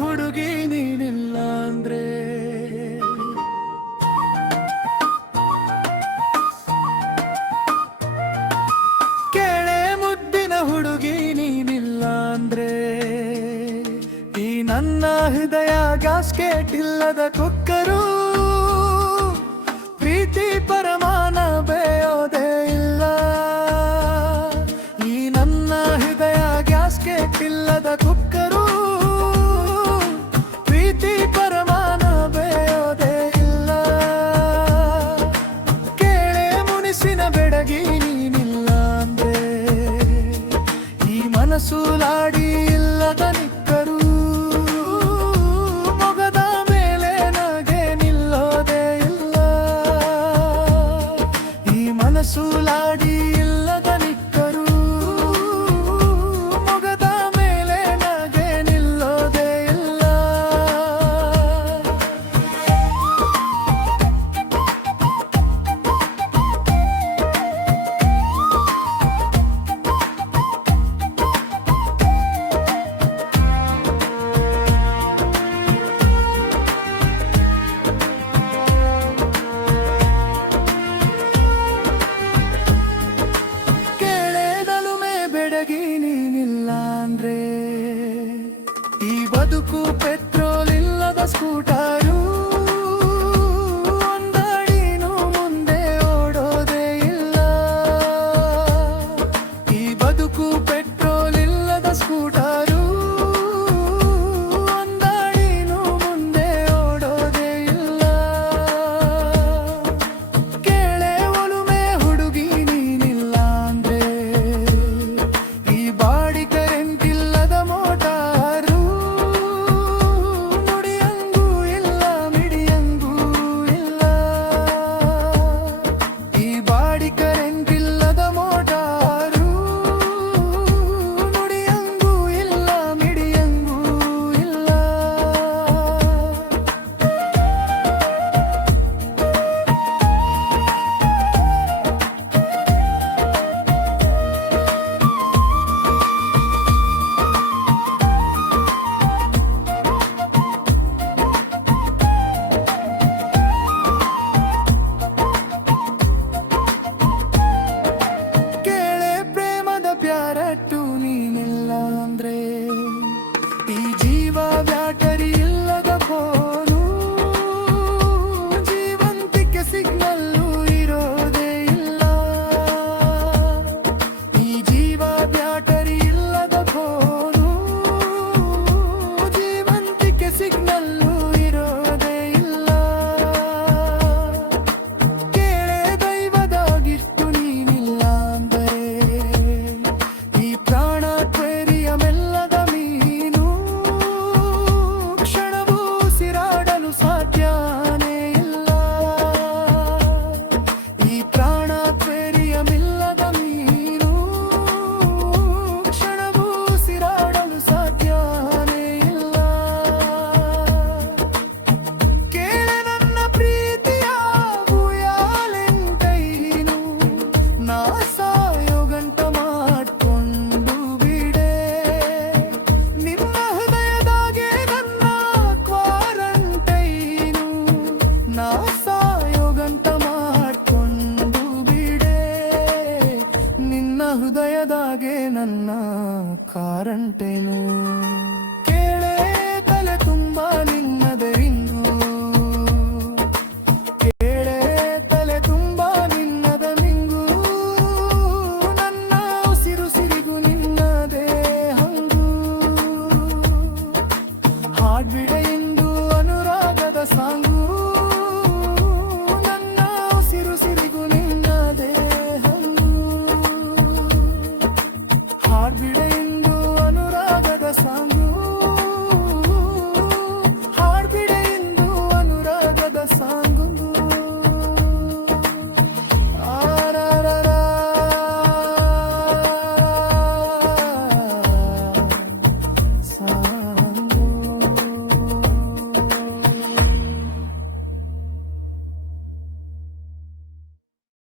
ಹುಡುಗಿ ನೀನಿಲ್ಲ ಅಂದ್ರೆ. ಕೇಳೆ ಮುದ್ದಿನ ಹುಡುಗಿ ನೀನಿಲ್ಲ ಅಂದ್ರೆ. ಈ ನನ್ನ ಹೃದಯ ಗ್ಯಾಸ್ಕೆಟ್ ಇಲ್ಲದ ಕುಕ್ಕರು, ಪ್ರೀತಿ ಪರಮಾನ ಬೇಯೋದೇ ಇಲ್ಲ. ಈ ನನ್ನ ಹೃದಯ ಗ್ಯಾಸ್ಕೆಟ್ ಇಲ್ಲದ ಕುಕ್ಕರು, ಪ್ರೀತಿ ಪರಮಾನ ಬೇಯೋದೇ ಇಲ್ಲ. ಕೇಳೆ ಮುನಿಸಿನ ಬೆಡಗಿ ನೀನಿಲ್ಲ ಅಂದ್ರೆ. ಈ ಮನಸ್ಸು ಲಾಡಿ ಇಲ್ಲದ ನಿಕ್ಕರು, ಮೊಗದ ಮೇಲೆ ನಗೆ ನಿಲ್ಲೋದೇ ಇಲ್ಲ. ಈ ಮನಸ್ಸು ಲಾಡಿ ಇಲ್ಲದ ನಿಕ್ಕರು, ಮೊಗದ ಮೇಲೆ ನಗೆ ನಿಲ್ಲೋದೇ ಇಲ್ಲ. ಬೆಡಗಿ ನೀನಿಲ್ಲ ಅಂದ್ರೆ. ಈ ಬದುಕು ಪೆಟ್ರೋಲ್ ಇಲ್ಲದ ಸ್ಕೂಟರು, ಒಂದಡಿನೂ ಮುಂದೆ ಓಡೋದೇ ಇಲ್ಲ. ಈ ಬದುಕು ಪೆಟ್ರೋಲ್ ಇಲ್ಲದ ಸ್ಕೂಟರು, ಒಂದಡಿನೂ ಮುಂದೆ ಓಡೋದೇ ಇಲ್ಲ. ಕೇಳೆ ಒಲುಮೆ ಹುಡುಗಿ ನೀನಿಲ್ಲ ಅಂದ್ರೆ. ಬಾಡಿ ಕರೆಂಟ್ ಇಲ್ಲದ ಮೋಟಾರು, ನುಡಿಯಂಗೂ ಇಲ್ಲ ಮಿಡಿಯಂಗೂ ಇಲ್ಲ. ಈ ಬಾಡಿ ಕರೆಂಟ್ ಇಲ್ಲದ ಮೋಟಾರು, ನುಡಿಯಂಗೂ ಇಲ್ಲ ಮಿಡಿಯಂಗೂ ಇಲ್ಲ. ಪ್ಯಾರಟ್ಟು ನೀನಿಲ್ಲ ಅಂದ್ರೆ. ಈ ಜೀವ ಬ್ಯಾಟರಿ ಇಲ್ಲದ ಫೋನು, ಜೀವಂತಿಕೆ ಸಿಗ್ನಲ್ಲು ಇರೋದೇ ಇಲ್ಲ. ಈ ಜೀವ ಬ್ಯಾಟರಿ ಇಲ್ಲದ ಫೋನು, ಜೀವಂತಿಕೆ ಸಿಗ್ನಲ್ಲು ಇರೋದೇ ಇಲ್ಲ. ಕೇಳೆ ದೈವದ ಗಿಫ್ಟು ನೀನಿಲ್ಲ ಅಂದ್ರೆ. ಮೆಲ್ಲದ ಮೀನು, ಕ್ಷಣವೂ ಉಸಿರಾಡಲು ಸಾಧ್ಯನೇ ಇಲ್ಲ. ಈ ಪ್ರಾಣ ತ್ವೇರಿಯಮಿಲ್ಲದ ಮೀನು, ಕ್ಷಣವೂ ಉಸಿರಾಡಲು ಸಾಧ್ಯನೇ ಇಲ್ಲ. ಕೇಳೆ ನನ್ನ ಪ್ರೀತಿಯ ವ್ಯಾಲೆಂಟೈನು, ನಾ ಸಾಯೋ ಗಂಟ ಮಾಡ್ಕೊಂಡು ಬಿಡೆ. ನಿನ್ನ ಹೃದಯದಾಗೆ ನನ್ನ ಕ್ವಾರಂಟೈನು, ನಾ ಸಾಯೋ ಗಂಟ ಮಾಡ್ಕೊಂಡು ಬಿಡೆ. ನಿನ್ನ ಹೃದಯದಾಗೆ ನನ್ನ ಕ್ವಾರಂಟೈನು.